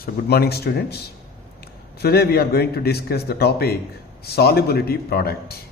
So good morning students. Today we are going to discuss the topic solubility product.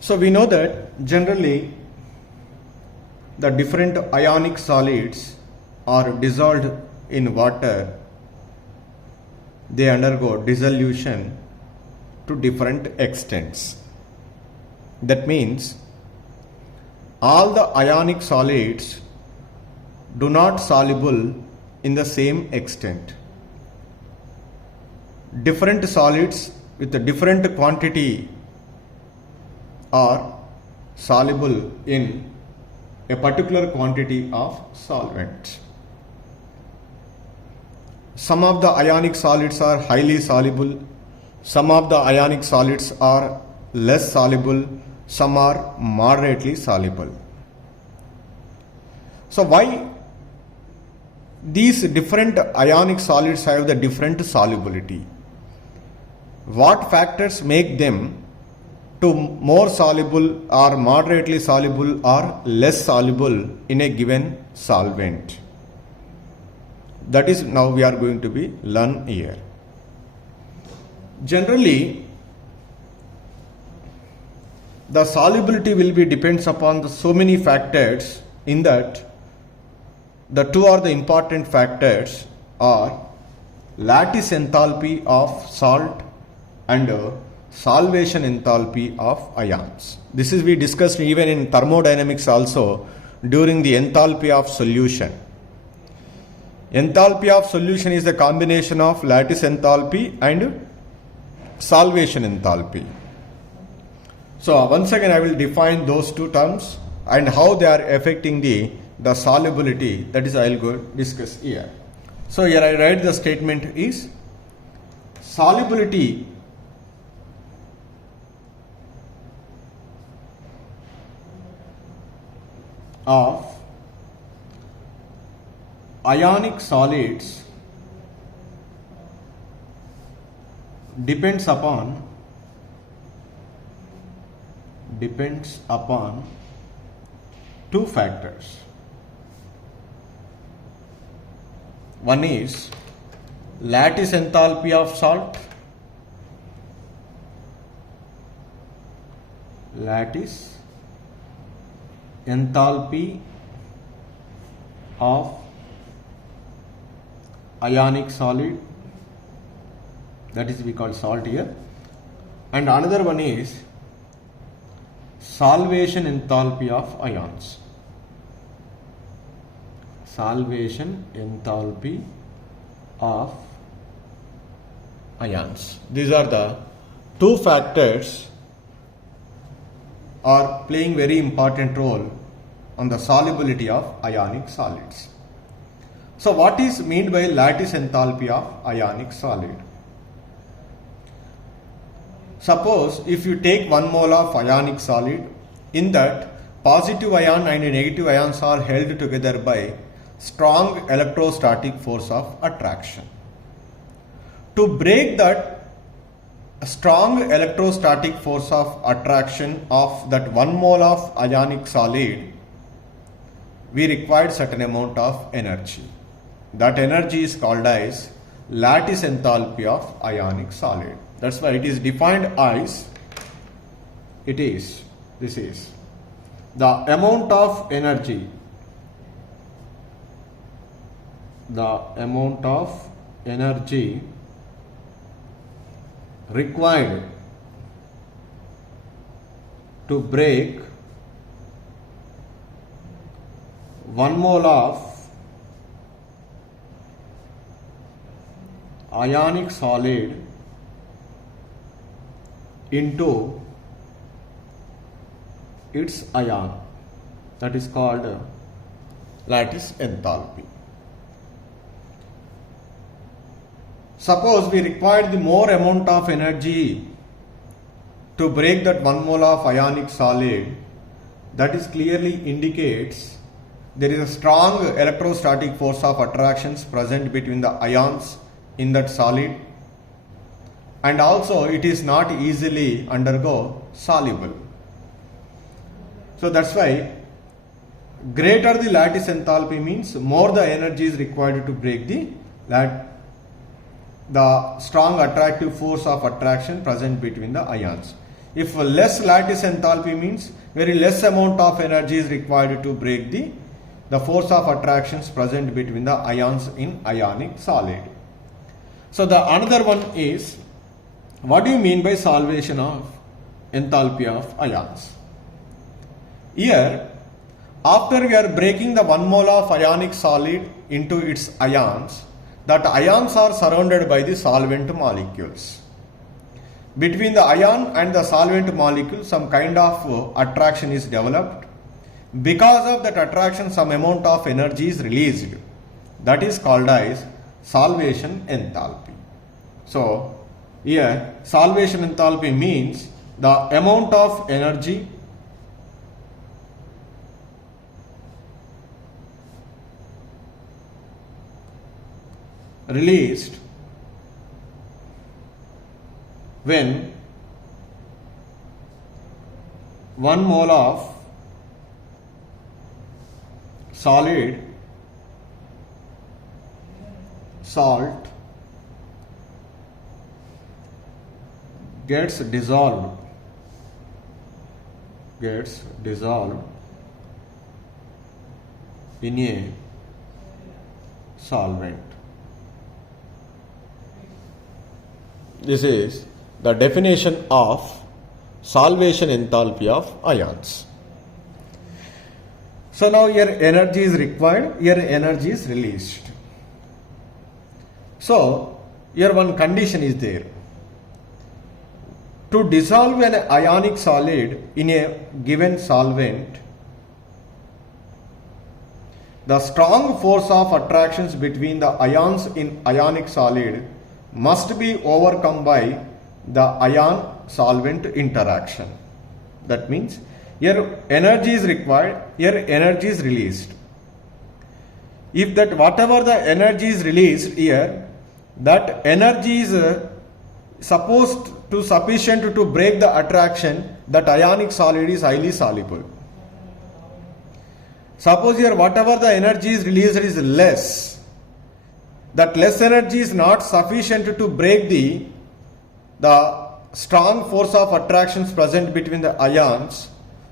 So we know that generally the different ionic solids are dissolved in water. They undergo dissolution to different extents. That means all the ionic solids do not soluble in the same extent. Different solids with a different quantity are soluble in a particular quantity of solvent. Some of the ionic solids are highly soluble, some of the ionic solids are less soluble, some are moderately soluble. So why these different ionic solids have the different solubility? What factors make them to more soluble or moderately soluble or less soluble in a given solvent? That is now we are going to be learn here. Generally, the solubility will be depends upon the so many factors. In that, the two are the important factors are lattice enthalpy of salt and solvation enthalpy of ions. This is we discussed even in thermodynamics also during the enthalpy of solution. Enthalpy of solution is the combination of lattice enthalpy and solvation enthalpy. So once again I will define those two terms and how they are affecting the solubility, that is I will go discuss here. So here I write the statement is solubility of ionic solids depends upon two factors. One is lattice enthalpy of salt, lattice enthalpy of ionic solid, that is we call salt here, and another one is solvation enthalpy of ions. Solvation enthalpy of ions. These are the two factors are playing very important role on the solubility of ionic solids. So what is meant by lattice enthalpy of ionic solid? Suppose if you take 1 mole of ionic solid, in that positive ion and negative ions are held together by strong electrostatic force of attraction. To break that strong electrostatic force of attraction of that 1 mole of ionic solid, we required certain amount of energy. That energy is called as lattice enthalpy of ionic solid. That's why it is defined as, this is the amount of energy, required to break 1 mole of ionic solid into its ion, that is called lattice enthalpy. Suppose we required the more amount of energy to break that 1 mole of ionic solid, that is clearly indicates there is a strong electrostatic force of attractions present between the ions in that solid, and also it is not easily undergo soluble. So that's why greater the lattice enthalpy means more the energy is required to break the strong attractive force of attraction present between the ions. If less lattice enthalpy means very less amount of energy is required to break the force of attractions present between the ions in ionic solid. So the another one is, what do you mean by salvation of enthalpy of ions? Here, after we are breaking the 1 mole of ionic solid into its ions, that ions are surrounded by the solvent molecules. Between the ion and the solvent molecule, some kind of attraction is developed. Because of that attraction, some amount of energy is released. That is called as salvation enthalpy. So, here salvation enthalpy means the amount of energy released when 1 mole of solid salt gets dissolved in a solvent. This is the definition of salvation enthalpy of ions. So now here energy is required, here energy is released. So here one condition is there. To dissolve an ionic solid in a given solvent, the strong force of attractions between the ions in ionic solid must be overcome by the ion solvent interaction. That means here energy is required, here energy is released. If that whatever the energy is released here, that energy is supposed to sufficient to break the attraction, that ionic solid is highly soluble. Suppose here whatever the energy is released is less, that less energy is not sufficient to break the strong force of attractions present between the ions,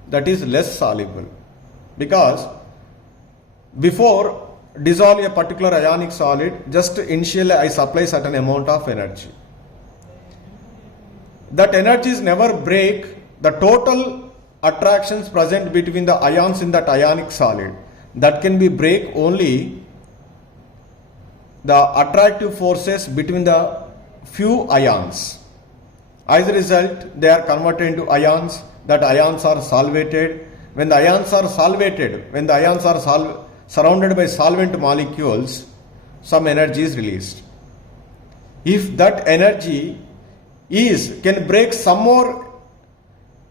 that is less soluble. Because before dissolve a particular ionic solid, just initially I supply certain amount of energy. That energies never break the total attractions present between the ions in that ionic solid. That can be break only the attractive forces between the few ions. As a result, they are converted into ions. That ions are solvated. When the ions are solvated, when the ions are surrounded by solvent molecules, some energy is released. If that energy can break some more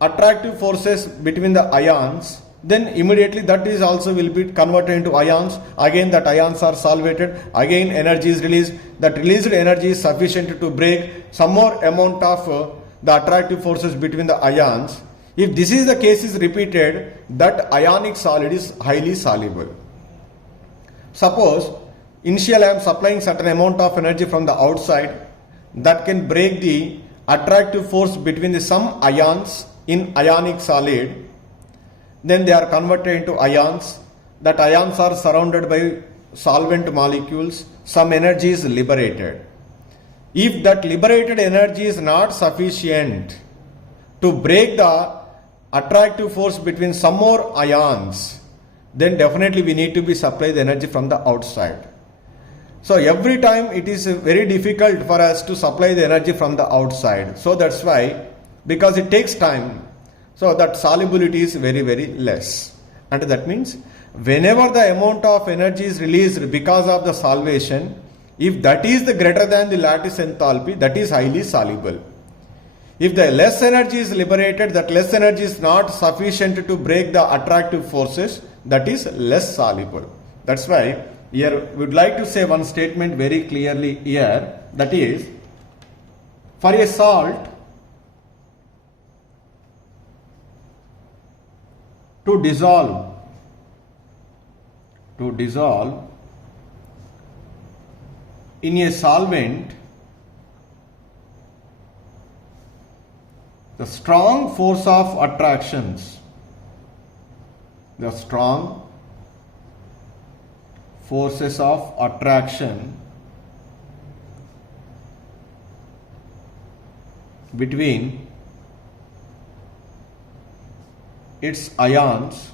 attractive forces between the ions, then immediately that is also will be converted into ions. Again that ions are solvated, again energy is released. That released energy is sufficient to break some more amount of the attractive forces between the ions. If this is the case is repeated, that ionic solid is highly soluble. Suppose initially I am supplying certain amount of energy from the outside that can break the attractive force between some ions in ionic solid, then they are converted into ions. That ions are surrounded by solvent molecules, some energy is liberated. If that liberated energy is not sufficient to break the attractive force between some more ions, then definitely we need to be supply the energy from the outside. So every time it is very difficult for us to supply the energy from the outside. So that's why, because it takes time, so that solubility is very, very less. And that means whenever the amount of energy is released because of the solvation, if that is the greater than the lattice enthalpy, that is highly soluble. If the less energy is liberated, that less energy is not sufficient to break the attractive forces, that is less soluble. That's why here we would like to say one statement very clearly here, that is, for a salt to dissolve to dissolve in a solvent, the strong force of attractions, the strong forces of attraction between its ions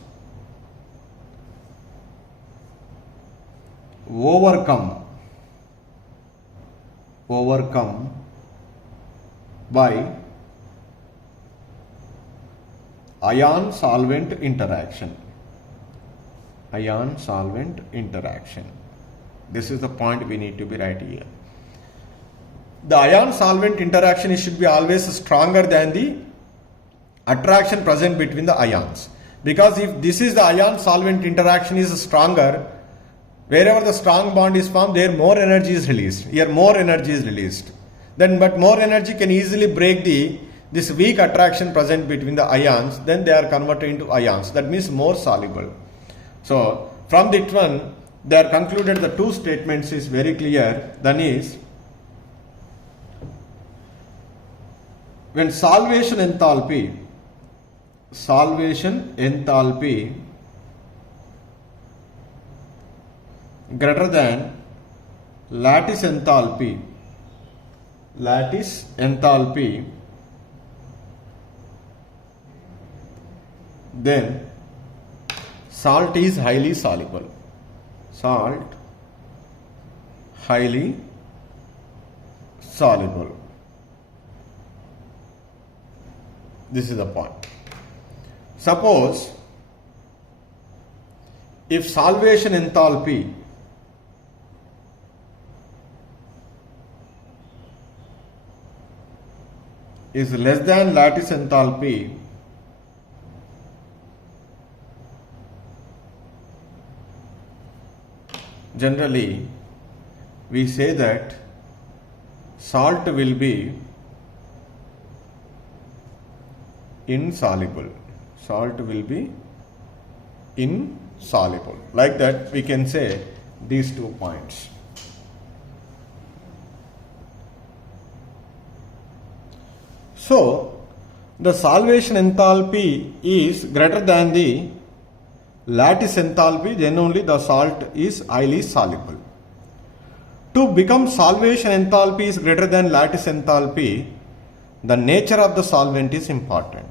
overcome by ion solvent interaction. Ion solvent interaction. This is the point we need to be right here. The ion solvent interaction should be always stronger than the attraction present between the ions, because if this is the ion solvent interaction is stronger, wherever the strong bond is formed, there more energy is released. Here more energy is released. Then but more energy can easily break this weak attraction present between the ions, then they are converted into ions. That means more soluble. So from that one, they are concluded the two statements is very clear. Then is, when solvation enthalpy greater than lattice enthalpy, then salt is highly soluble. Highly soluble. This is the point. Suppose if solvation enthalpy is less than lattice enthalpy, generally we say that salt will be insoluble. Like that we can say these 2 points. So the solvation enthalpy is greater than the lattice enthalpy, then only the salt is highly soluble. To become solvation enthalpy is greater than lattice enthalpy, the nature of the solvent is important.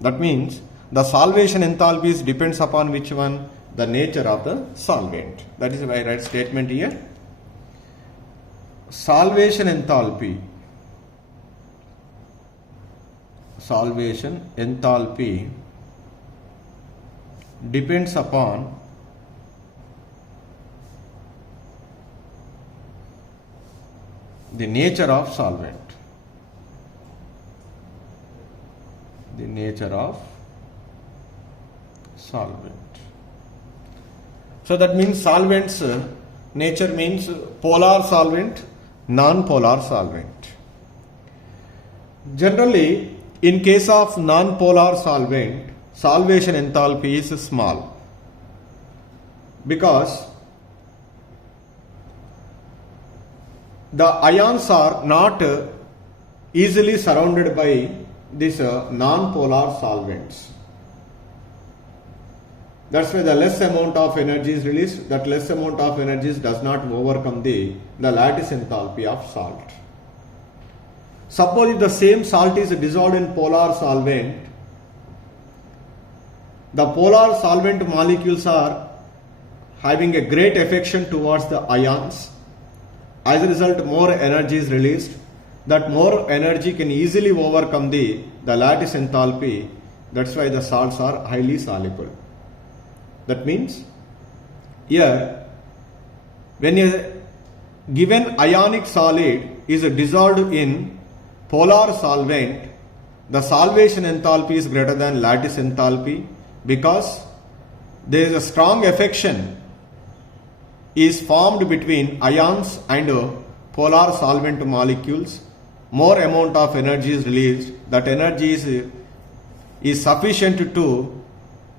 That means the solvation enthalpy depends upon which one? The nature of the solvent. That is why I write statement here. Solvation enthalpy depends upon the nature of solvent. So that means solvents nature means polar solvent, non-polar solvent. Generally, in case of non-polar solvent, solvation enthalpy is small, because the ions are not easily surrounded by these non-polar solvents. That's why the less amount of energy is released. That less amount of energy does not overcome the lattice enthalpy of salt. Suppose if the same salt is dissolved in polar solvent, the polar solvent molecules are having a great affection towards the ions. As a result, more energy is released. That more energy can easily overcome the lattice enthalpy. That's why the salts are highly soluble. That means here, when a given ionic solid is dissolved in polar solvent, the solvation enthalpy is greater than lattice enthalpy, because there is a strong affection is formed between ions and polar solvent molecules. More amount of energy is released. That energy is sufficient to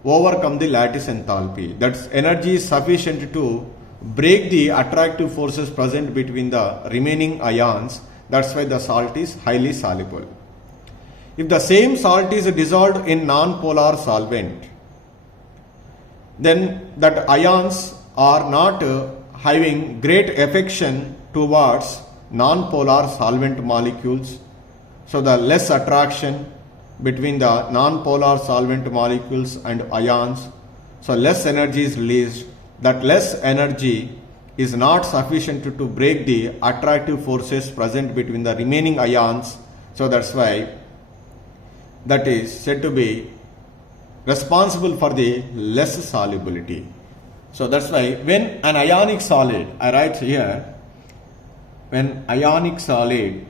overcome the lattice enthalpy. That's energy is sufficient to break the attractive forces present between the remaining ions. That's why the salt is highly soluble. If the same salt is dissolved in non-polar solvent, then that ions are not having great affection towards non-polar solvent molecules. So the less attraction between the non-polar solvent molecules and ions, so less energy is released. That less energy is not sufficient to break the attractive forces present between the remaining ions. So that's why that is said to be responsible for the less solubility. So that's why when an ionic solid, I write here, when ionic solid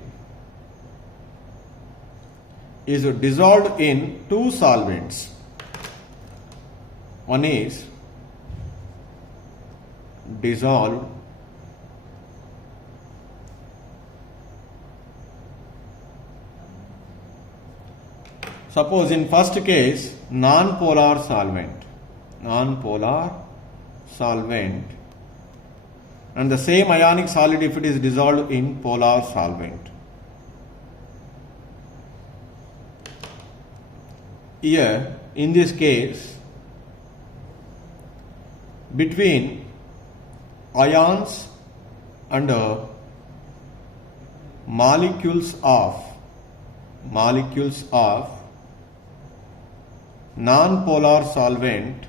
is dissolved in two solvents, one is dissolved suppose in first case non-polar solvent and the same ionic solid if it is dissolved in polar solvent. Here in this case between ions and molecules of non-polar solvent,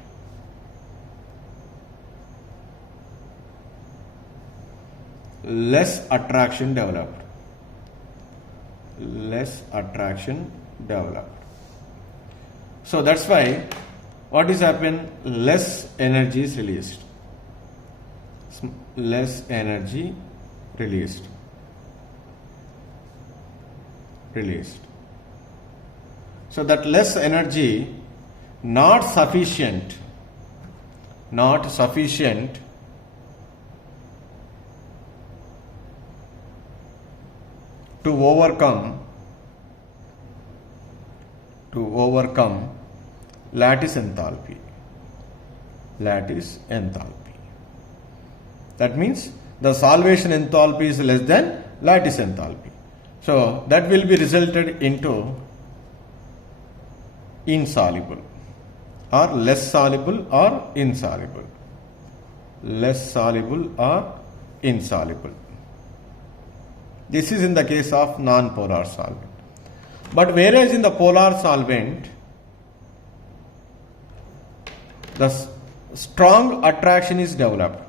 less attraction developed. So that's why what is happened? Less energy is released. So that less energy not sufficient to overcome lattice enthalpy. That means the solvation enthalpy is less than lattice enthalpy. So that will be resulted into insoluble or less soluble or insoluble. This is in the case of non-polar solvent. But whereas in the polar solvent, the strong attraction is developed.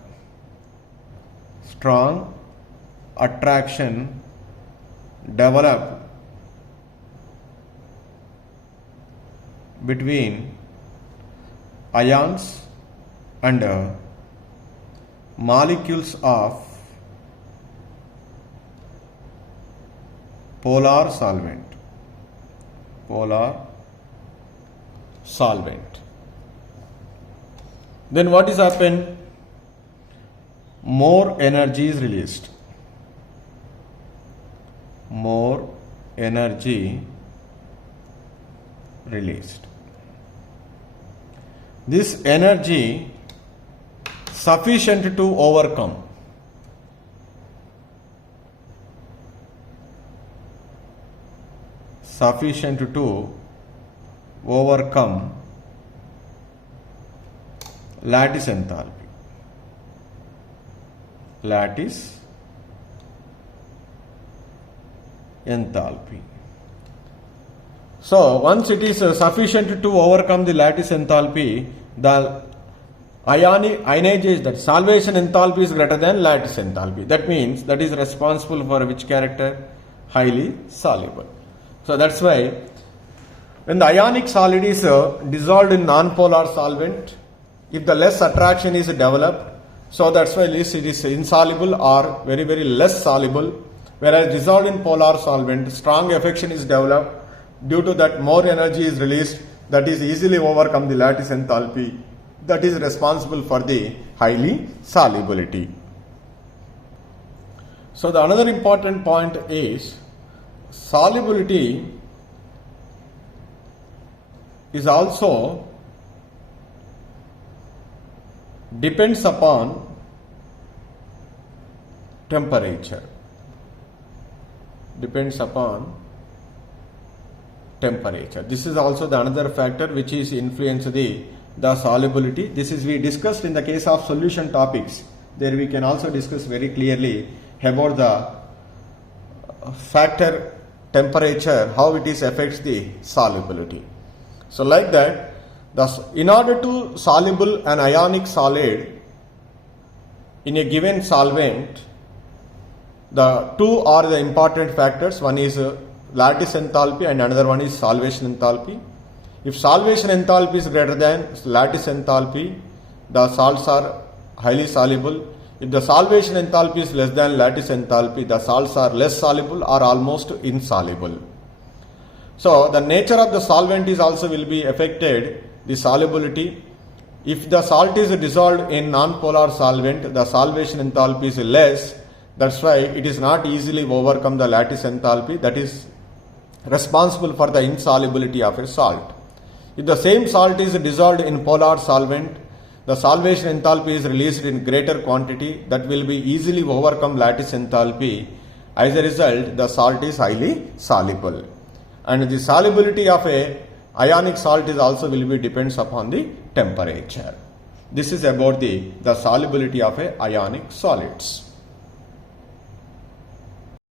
Between ions and molecules of polar solvent. Then what is happened? More energy is released. This energy sufficient to overcome lattice enthalpy. So once it is sufficient to overcome the lattice enthalpy, the ionization, that solvation enthalpy is greater than lattice enthalpy. That means that is responsible for which character? Highly soluble. So that's why when the ionic solid is dissolved in non-polar solvent, if the less attraction is developed, so that's why it is insoluble or very, very less soluble. Whereas dissolved in polar solvent, strong affection is developed. Due to that, more energy is released, that is easily overcome the lattice enthalpy, that is responsible for the highly solubility. So the another important point is solubility is also depends upon temperature. Depends upon temperature. This is also the another factor which is influence the solubility. This is we discussed in the case of solution topics. There we can also discuss very clearly about the factor temperature, how it is affects the solubility. So like that, in order to soluble an ionic solid in a given solvent, the two are the important factors. One is lattice enthalpy and another one is solvation enthalpy. If solvation enthalpy is greater than lattice enthalpy, the salts are highly soluble. If the solvation enthalpy is less than lattice enthalpy, the salts are less soluble or almost insoluble. So the nature of the solvent is also will be affected the solubility. If the salt is dissolved in non-polar solvent, the solvation enthalpy is less. That's why it is not easily overcome the lattice enthalpy that is responsible for the insolubility of a salt. If the same salt is dissolved in polar solvent, the solvation enthalpy is released in greater quantity that will be easily overcome lattice enthalpy. As a result, the salt is highly soluble. And the solubility of a ionic salt is also will be depends upon the temperature. This is about the solubility of a ionic solids.